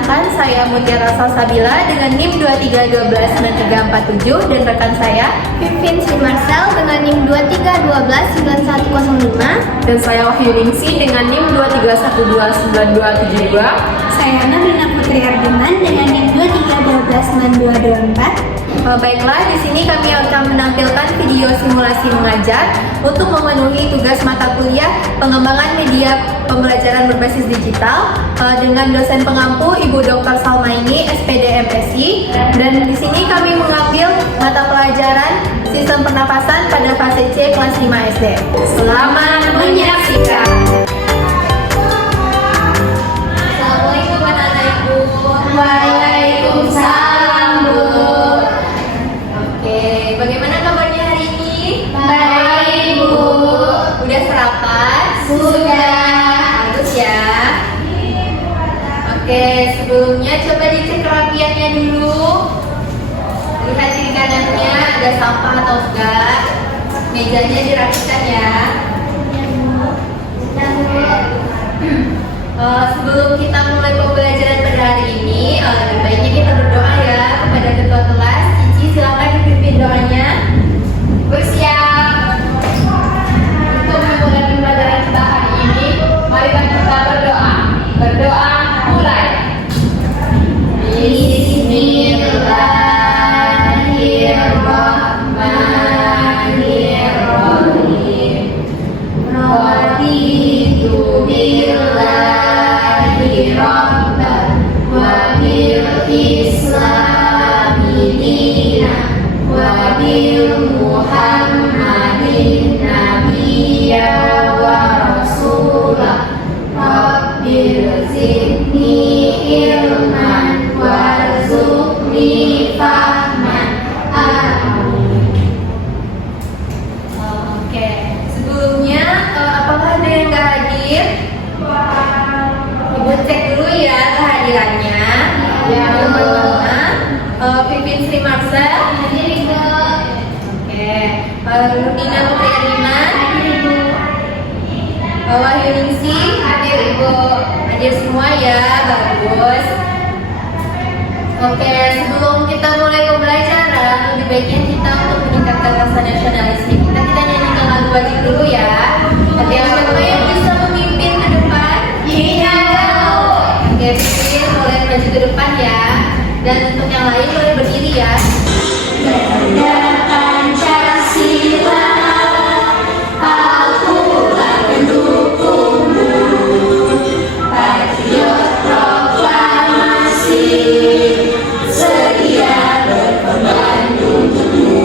perkenalkan, saya Mutiara Salsabila dengan NIM 23129347 dan rekan saya Vivin Sri Marcel dengan NIM 23129105. Dan saya Wahyu Ningsi dengan NIM 23129272. Saya Nabila Putri Ardiman dengan NIM 23129224. Baiklah, di sini kami akan menampilkan video simulasi mengajar untuk memenuhi tugas mata kuliah pengembangan media pembelajaran berbasis digital dengan dosen pengampu Ibu Dr. Salmaini, SPD MSI. Dan di sini kami mengambil mata pelajaran sistem pernafasan pada fase C kelas 5 SD. Selamat menyaksikan. Assalamualaikum anak-anak Ibu. Waalaikumsalam, Bu. Oke, bagaimana kabarnya hari ini? Baik, Bu. Udah sarapan? Sudah. Bagus ya. Oke, sebelumnya coba dicek kerapiannya dulu. Lihat kiri kanannya ada sampah atau enggak. Mejanya dirapikan ya. Sebelum kita mulai pembelajaran pada hari ini, lebih baiknya kita berdoa ya kepada ketua kelas. Cici, silakan dipimpin doanya. Bersiap. Untuk memulai pembelajaran kita hari ini, marilah kita berdoa. Berdoa mulai. Bismillahirrahmanirrahim. Raditu billahi rabban wa bil islami dinan wa bil muhammadin nabiyya wa rasulah. Rabbil zidni ilman warzuqni fahman. Amin. Oke, sebelumnya apakah ada yang nggak hadir? Ibu cek dulu ya kehadirannya. Yang pertama, Vivin Sri Marcel. Hadir, Ibu. Oke, Nurdina Putri Ardiman. Wahyu Ningsi. Hadir, Ibu. Hadir semua ya, bagus. Oke, sebelum kita mulai pembelajaran, lebih baiknya kita untuk meningkatkan rasa nasionalisme kita nyanyikan lagu wajib dulu ya. Oke, siapa yang bisa memimpin ke depan? Iya. Oke, Vivin mulai maju ke depan ya. Dan untuk yang lain boleh berdiri ya. Pancasila, akulah pendukungmu. Patriot proklamasi, sedia berkorban untukmu.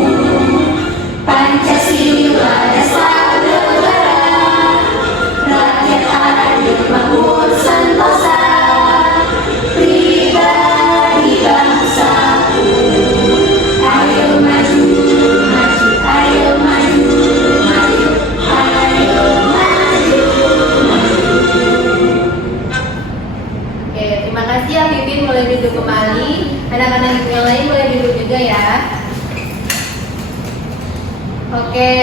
Pancasila dasar negara, rakyat adil makmur sentosa, pribadi bangsaku. Ayo maju, maju, ayo maju, maju, ayo maju, maju. Oke, terima kasih ya Vivin, boleh duduk kembali. Anak-anak ibu yang lain boleh duduk juga ya. Oke,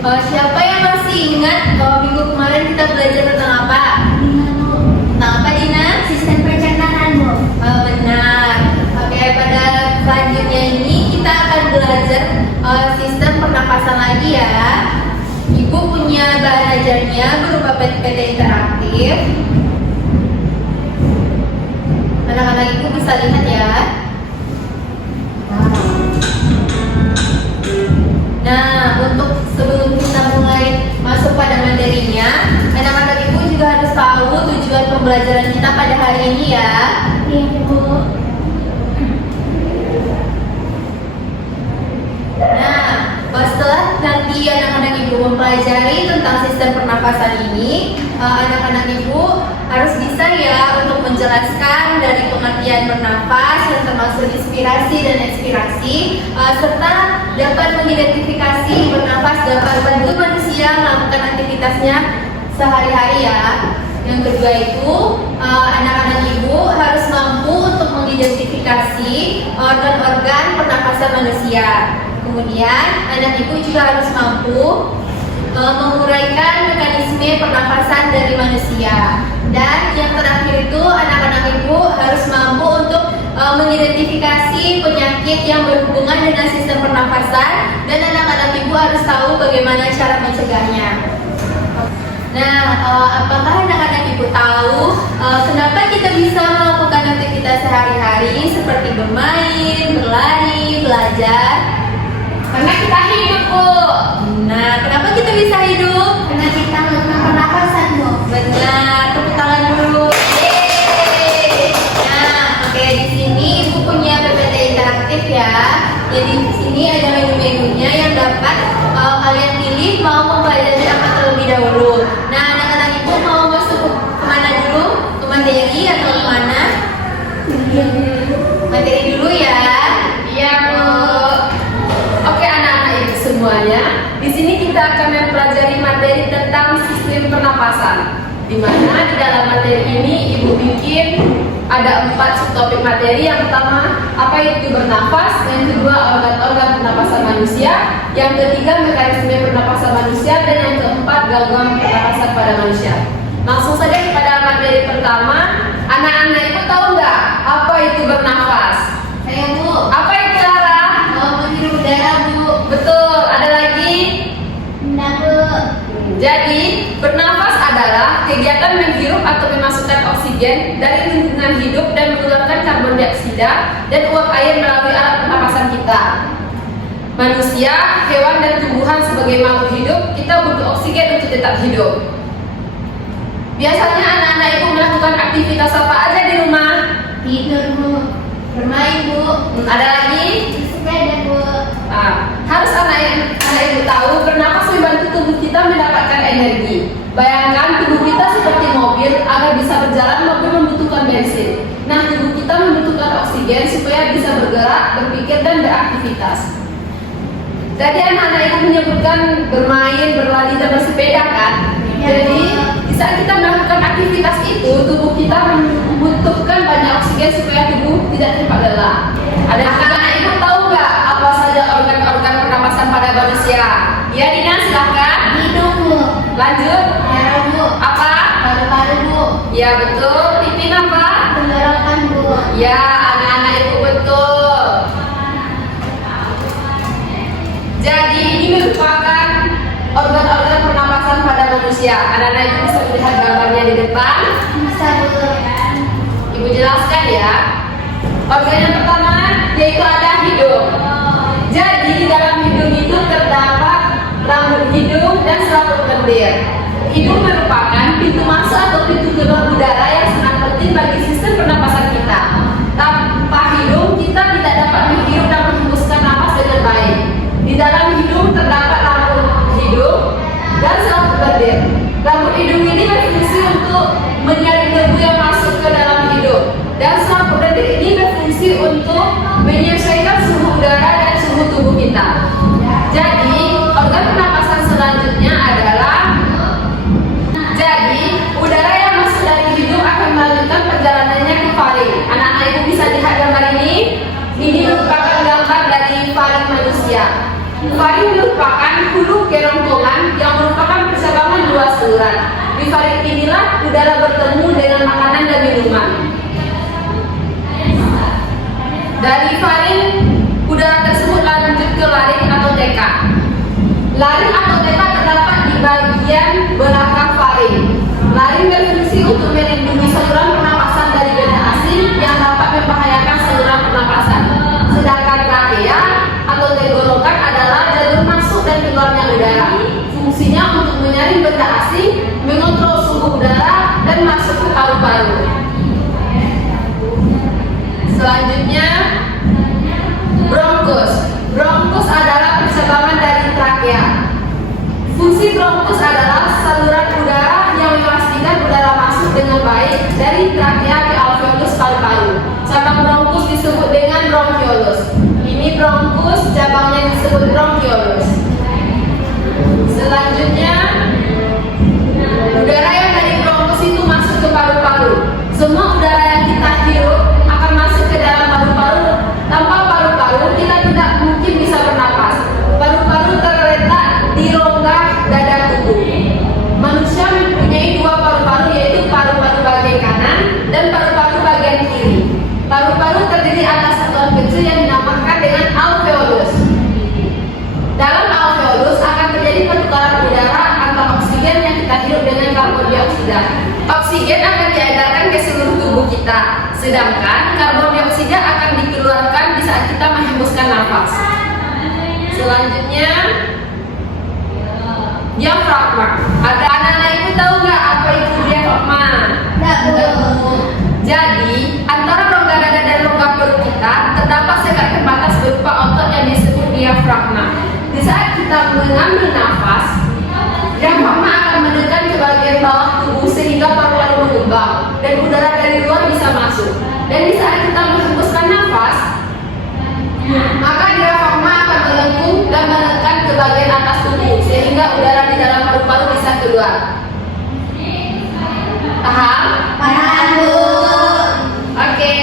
siapa yang masih ingat minggu kemarin kita belajar tentang apa? Tentang apa, Dina? Sistem percetakan, Bu. Benar. Oke, pada selanjutnya ini kita akan belajar sistem pernapasan lagi ya. Ibu punya bahan ajarnya berupa PPT interaktif. Anak-anak ibu bisa lihat ya. Nah, untuk sebelum kita mulai masuk pada materinya, anak-anak ibu juga harus tahu tujuan pembelajaran kita pada hari ini ya. Iya, Bu. Nah, setelah nanti anak-anak ibu mempelajari tentang sistem pernafasan ini, anak-anak ibu harus bisa ya untuk menjelaskan dari pengertian bernafas yang termasuk inspirasi dan ekspirasi, serta dapat mengidentifikasi bernafas dapat membantu manusia melakukan aktivitasnya sehari-hari ya. Yang kedua itu, anak-anak ibu harus mampu untuk mengidentifikasi organ-organ pernapasan manusia. Kemudian, anak ibu juga harus mampu menguraikan mekanisme pernapasan dari manusia. Dan yang terakhir itu anak-anak ibu harus mampu untuk mengidentifikasi penyakit yang berhubungan dengan sistem pernafasan, dan anak-anak ibu harus tahu bagaimana cara mencegahnya. Nah, apakah anak-anak ibu tahu kenapa kita bisa melakukan aktivitas sehari-hari seperti bermain, berlari, belajar? Karena kita hidup, Bu. Nah, kenapa kita bisa hidup? Karena kita melakukan pernafasan, Bu. Benar, tepuk tangan dulu. Yeay. Nah, oke, di sini ibu punya PPT interaktif ya. Jadi di sini ada menu-menunya yang dapat kalian pilih mau mempelajari apa terlebih dahulu. Nah, anak-anak ibu mau masuk kemana dulu? Ke materi atau kemana? Materi dulu ya. Iya, Bu. Oke, anak-anak ibu semuanya. Di sini kita akan mempelajari materi tentang sistem pernapasan. Di mana di dalam materi ini ibu bikin ada 4 subtopik materi. Yang pertama, apa itu bernafas. Yang kedua, organ-organ pernapasan manusia. Yang ketiga, mekanisme pernapasan manusia. Dan yang keempat, gangguan pernapasan pada manusia. Langsung saja kepada materi pertama. Anak-anak ibu tahu nggak apa itu bernafas? Saya Bu. Apa itu, Lara? Menghirup udara Bu. Betul. Ada lagi? Enggak, Bu. Jadi, bernafas adalah kegiatan menghirup atau memasukkan oksigen dari lingkungan hidup dan mengeluarkan karbon dioksida dan uap air melalui alat pernapasan kita. Manusia, hewan, dan tumbuhan sebagai makhluk hidup, kita butuh oksigen untuk tetap hidup. Biasanya anak-anak ibu melakukan aktivitas apa aja di rumah? Tidur, Bu. Bermain Bu. Ada lagi? Sepeda, Bu. Harus anak ibu tahu bernapas membantu tubuh kita mendapatkan energi. Bayangkan tubuh kita seperti mobil, agar bisa berjalan mobil membutuhkan bensin. Nah, tubuh kita membutuhkan oksigen supaya bisa bergerak, berpikir, dan beraktivitas. Tadi anak-anak ibu menyebutkan bermain, berlari, dan bersepeda kan? Jadi, di saat kita melakukan aktivitas itu, tubuh kita membutuhkan banyak oksigen supaya tubuh tidak cepat lelah. Ada anak-anak ibu tahu nggak apa saja organ-organ pernapasan pada manusia? Ya, Dina, silahkan. Hidung, Bu. Lanjut. Darah, Bu. Apa? Paru-paru, Bu. Ya, betul. Pipin apa? Tenggorokan, Bu. Ya, anak-anak ibu betul. Jadi, ini merupakan organ-organ pernapasan pada manusia. Anak-anak ibu bisa melihat gambarnya di depan. Bisa, Bu. Ibu jelaskan ya. Organ yang pertama yaitu ada hidung. Jadi di dalam hidung itu terdapat rambut hidung dan selaput lendir. Hidung merupakan pintu masuk atau pintu gerbang udara yang sangat penting bagi sistem pernapasan kita. Tanpa hidung kita tidak dapat menghirup dan menghembuskan napas dengan baik. Di dalam hidung terdapat rambut hidung dan selaput lendir. Rambut hidung ini berfungsi untuk menyaring debu yang masuk ke dalam hidung, dan selaput lendir ini berfungsi untuk menyesuaikan suhu udara dan suhu tubuh kita. Jadi, organ pernapasan selanjutnya adalah udara yang masuk dari hidung akan melanjutkan perjalanannya ke faring. Anak-anak ibu bisa lihat gambar ini. Ini merupakan gambar dari faring manusia. Faring merupakan hulu kerongkongan yang merupakan percabangan dua saluran. Di faring inilah udara bertemu dengan makanan dan minuman. Dari faring, udara tersebut lanjut ke laring atau tekak. Laring atau tekak terdapat di bagian belakang faring. Laring berfungsi untuk melindungi saluran pernapasan dari benda asing yang dapat membahayakan saluran pernapasan. Sedangkan trakea atau tenggorokan adalah jalur masuk dan keluarnya udara. Fungsinya untuk menyaring benda asing, mengontrol suhu udara, dan masuk ke paru-paru. Selanjutnya, bronkus. Bronkus adalah percabangan dari trakea. Fungsi bronkus adalah saluran udara yang memastikan udara masuk dengan baik dari trakea ke alveolus paru-paru. Cabang bronkus disebut dengan bronchiolus. Ini bronkus, cabangnya disebut bronchiolus. Selanjutnya, udara yang dari bronkus itu masuk ke paru-paru. Semua udara yang kita hirup akan masuk ke dalam paru-paru. Tanpa paru-paru kita tidak mungkin bisa bernapas. Paru-paru terletak di rongga dada tubuh. Manusia mempunyai dua paru-paru, yaitu paru-paru Sedangkan karbon dioksida akan dikeluarkan di saat kita menghembuskan nafas. Selanjutnya, diafragma. Ada anak-anak ibu tahu nggak apa itu diafragma? Jadi, antara rongga dada dan rongga perut kita terdapat sekat pembatas berupa otot yang disebut diafragma. Di saat kita mengambil nafas, diafragma akan menekan ke bagian bawah tubuh sehingga paru-paru mengembang dan udara dari luar bisa masuk. Dan di saat kita menghembuskan nafas, maka diafragma akan melengkung dan menekan ke bagian atas tubuh sehingga udara di dalam paru-paru bisa keluar. Paham? Paham, Bu. Oke.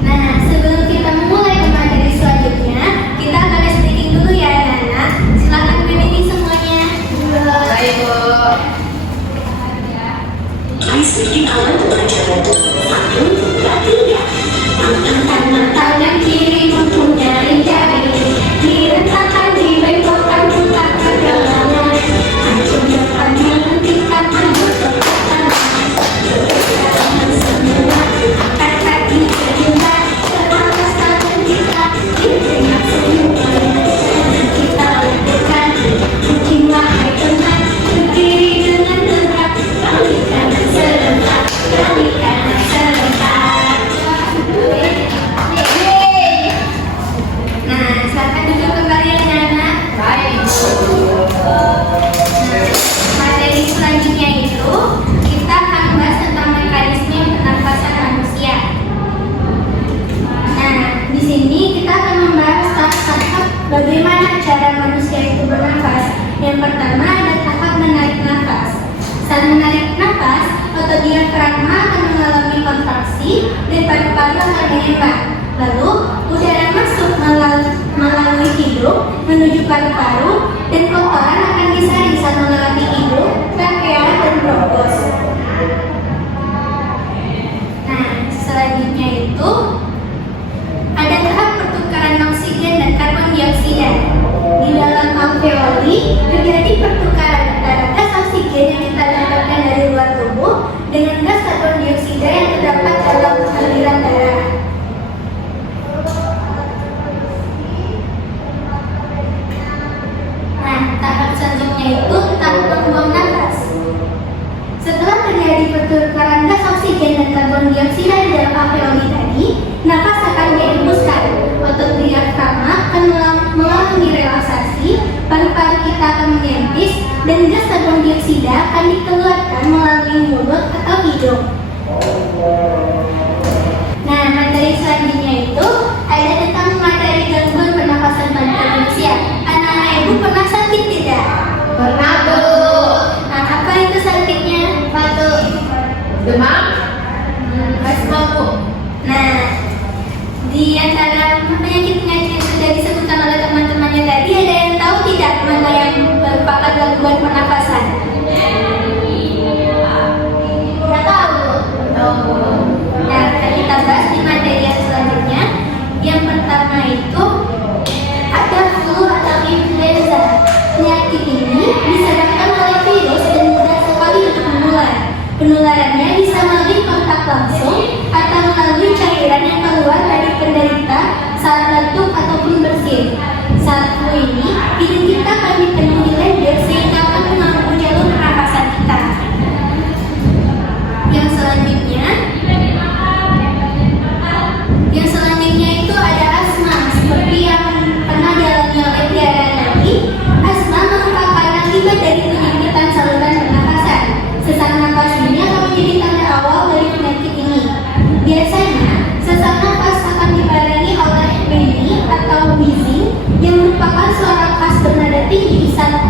Nah, sebelum kita memulai ke materi selanjutnya, kita akan speaking dulu ya, anak-anak. Silakan PPT semuanya. Baik, Bu. Tangan kiri mempunyai jari, diletakkan di bengkokan putar ke kanan. Anjing depan menghentikan mundur ke kanan. Tangan semua, kaki kedua, terlepas tangan kita di tengah semua. Kita lakukan, bikinlah hai teman, ke kiri dengan tegak, balik kanan serentak, balik kanan serentak. Nah, silakan duduk kembali anak-anak. Baik. Materi selanjutnya itu kita akan membahas tentang mekanisme pernafasan manusia. Nah, di sini kita akan membahas tahap-tahap bagaimana cara manusia itu bernafas. Yang pertama ada tahap menarik nafas. Saat menarik nafas, otot diafragma akan mengalami kontraksi dan paru-paru akan mengembang. Lalu, udara masuk melalui hidung menuju paru-paru dan kotoran akan disaring saat melewati hidung, trachea, dan bronkus. Nah, selanjutnya itu ada tahap pertukaran oksigen dan karbon dioksida. Di dalam alveoli terjadi pertukaran antara gas oksigen yang kita dapatkan dari luar tubuh dengan gas karbon dioksida yang terdapat dalam aliran darah. Nah, tahap selanjutnya itu tahap membuang nafas. Setelah terjadi pertukaran gas oksigen dan karbon dioksida di dalam alveoli tadi, nafas akan dihembuskan. Otot diafragma akan mengalami relaksasi, paru-paru kita akan menyempit, dan gas karbon dioksida akan dikeluarkan melalui mulut atau hidung. Nah, materi selanjutnya itu ada tentang materi gangguan pernafasan pada manusia. Anak-anak ibu pernah sakit tidak? Pernah, Bu. Nah, apa itu sakitnya? Batuk. Demam? Asma, Bu. Nah, di antara penyakit-penyakit yang sudah disebutkan oleh teman-temannya tadi, ada yang tahu tidak mana yang merupakan gangguan pernafasan? Tidak tahu. Nah, kita bahas di materi yang selanjutnya. Yang pertama itu ada flu atau influenza. Penyakit ini disebabkan oleh virus dan mudah sekali untuk menular. Penularannya bisa melalui kontak langsung atau melalui cairan yang keluar dari penderita saat batuk ataupun bersin. Saat flu ini, hidung kita akan dipenuhi lendir sehingga akan mengganggu jalur pernafasan kita. Yang selanjutnya itu ada asma, seperti yang pernah dialami oleh Tiara tadi. Asma merupakan akibat dari penyempitan saluran pernafasan. Sesak nafas ini akan menjadi tanda awal dari penyakit ini. Biasanya, sesak nafas akan dibarengi oleh wheezing atau wheezing yang merupakan suara khas bernada tinggi saat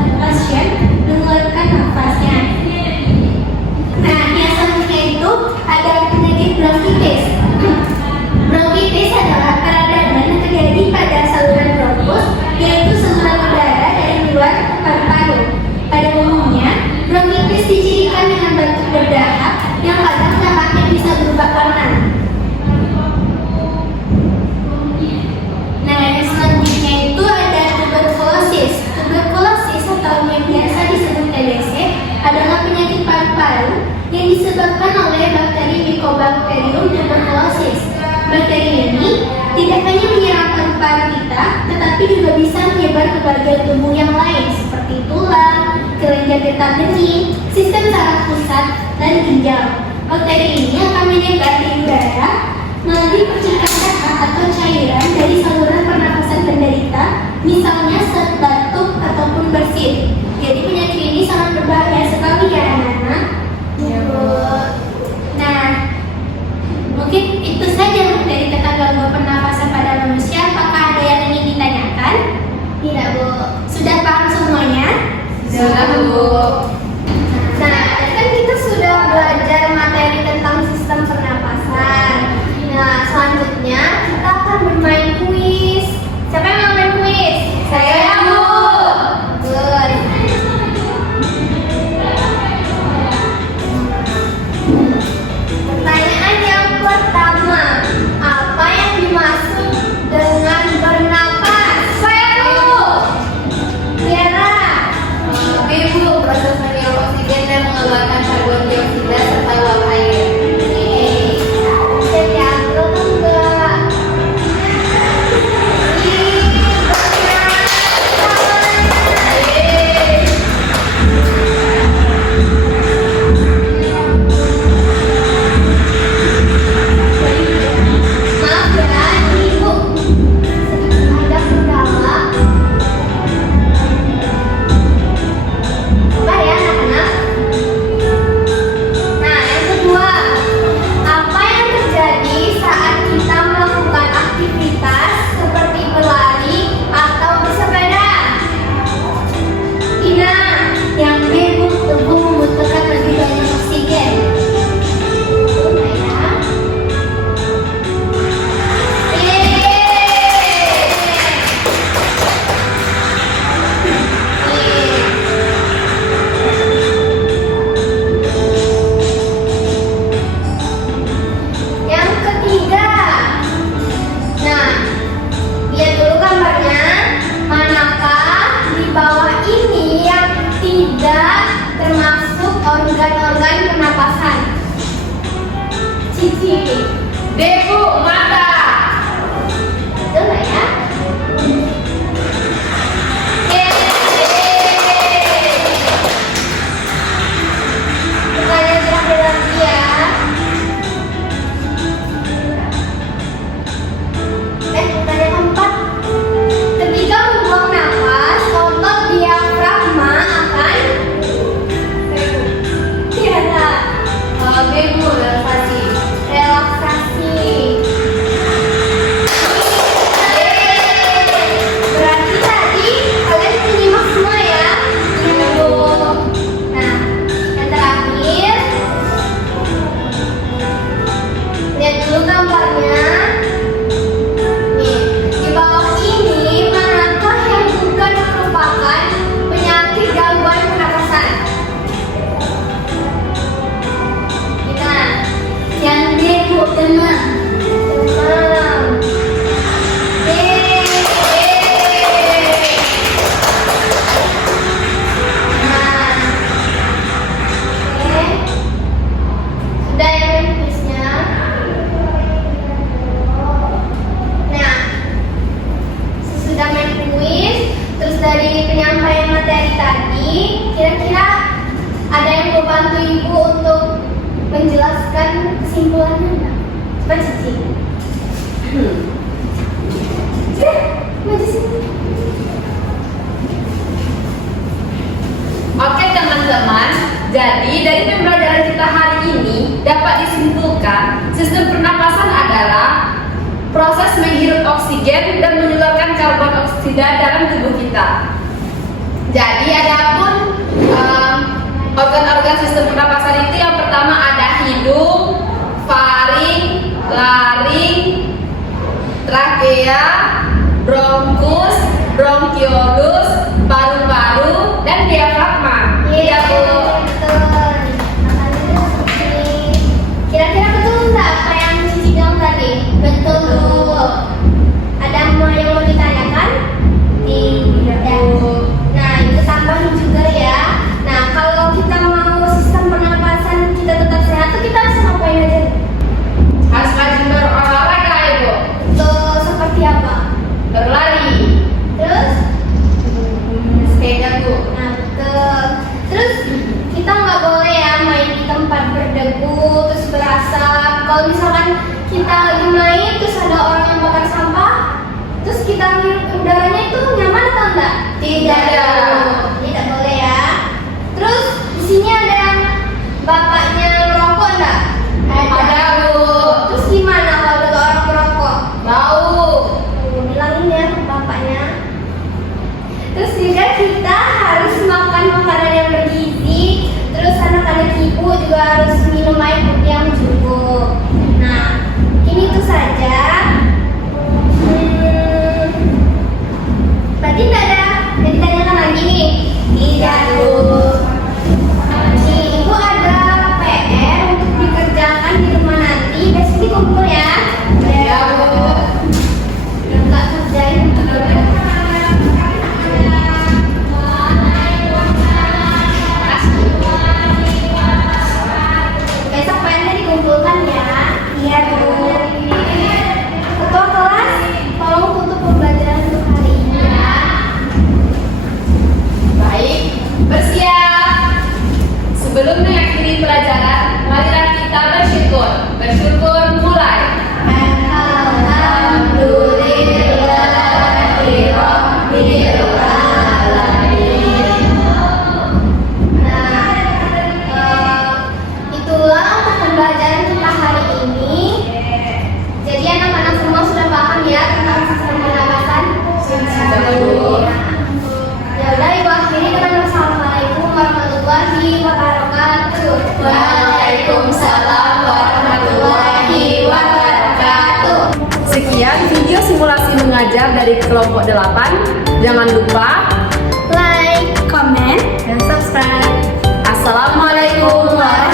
Bakteri ini tidak hanya menyerang paru-paru kita, tetapi juga bisa menyebar ke bagian tubuh yang lain seperti tulang, kelenjar getah benih, sistem saraf pusat, dan ginjal. Bakteri ini akan menyebar di udara melalui percikan darah atau cairan dari saluran pernafasan penderita, misalnya saat batuk ataupun bersin. Jadi penyakit ini sangat berbahaya sekali ya anak-anak. Nah, mungkin itu saja materi tentang gangguan pernafasan pada manusia. Apakah ada yang ingin ditanyakan? Tidak, Bu. Sudah paham semuanya? Sudah, Bu. Nah, kan kita sudah belajar materi tentang sistem pernapasan. Nah, selanjutnya kita akan bermain kuis. Siapa yang mau main kuis? Saya, Bu. Good. Pertanyaan yang pertama, apa yang dimaksud dengan bernapas? Saya, Bu. Tiara. Ibu, proses meniup oksigen dan mengeluarkan karbon dioksida serta uap air. Maaf ya, Ibu. Ada kendala. Sabar ya anak-anak. Nah, yang kedua, apa yang terjadi saat kita melakukan aktivitas seperti berlari atau bersepeda? Ina, yang B, Bu, tubuh membutuhkan lebih banyak oksigen. Betul nggak ya? Yang ketiga, nah, lihat dulu gambarnya. Manakah di bawah ini yang tidak termasuk organ-organ pernapasan? Cici, D, Bu. Mata. betul nggak ya? Pertanyaan terakhir lagi ya. Pertanyaan keempat. Ketika membuang nafas, otot diafragma akan Ibu, relaksasi. relaksasi. Berarti tadi kalian menyimak semua ya. Nah, yang terakhir, lihat dulu gambarnya. Nih, di bawah ini manakah yang bukan merupakan penyakit gangguan pernapasan? Nah, yang D, Bu, demam. Demam. D. Nah, oke. Sudah ya main kuisnya. Nah, sesudah main kuis, terus dari penyampaian materi tadi, kira-kira ada yang mau bantu Ibu untuk menjelaskan kesimpulannya nggak? Coba Cici. Maju sini. Oke teman-teman, jadi dari pembelajaran kita hari ini dapat disimpulkan sistem pernapasan adalah proses menghirup oksigen dan mengeluarkan karbon dioksida dalam tubuh kita. Jadi adapun organ-organ sistem pernapasan itu yang pertama ada hidung, faring, laring, trakea, bronkus, bronkiolus, paru-paru, dan diafragma. Iya, Bu. betul. Makanya Cici. Kira-kira betul nggak apa yang Cici bilang tadi? Betul, Bu. Ada yang mau ditanyakan? Tidak. Nah, itu tambahin juga ya. Nah, kalau kita mau sistem pernapasan kita tetap sehat, tuh kita harus ngapain aja? Harus rajin berolahraga Tidak ada. Tidak boleh ya. Terus di sini ada yang bapaknya merokok enggak? Ada, Bu. Terus gimana kalau ada orang merokok? Tahu. Bilangin ya ke bapaknya. Terus juga kita harus makan makanan yang bergizi. Terus anak-anak ibu juga harus minum air putih yang cukup. Nah, ini tuh saja. Berarti tidak ada yang ditanyakan lagi nih? Tidak, Bu. Nih, Ibu ada PR untuk dikerjakan di rumah nanti. Besok dikumpul ya. Ya, Bu. Enggak kerjain. Besok PR-nya dikumpulkan ya. Iya, Bu. Ketua kelas, tolong tutup pembelajaran untuk hari ini ya. Baik, bersiap. Sebelum mengakhiri pelajaran, marilah kita bersyukur. Bersyukur mulai. Itulah untuk pembelajaran kita hari ini. Jadi anak-anak semua sudah paham ya tentang sistem pernapasan? Sudah, Bu. Ya udah, Ibu akhiri dengan wassalamualaikum warahmatullahi wabarakatuh. Waalaikumsalam warahmatullahi wabarakatuh. Sekian video simulasi mengajar dari kelompok 8. Jangan lupa Like, comment, dan subscribe. Assalamualaikum warahmatullahi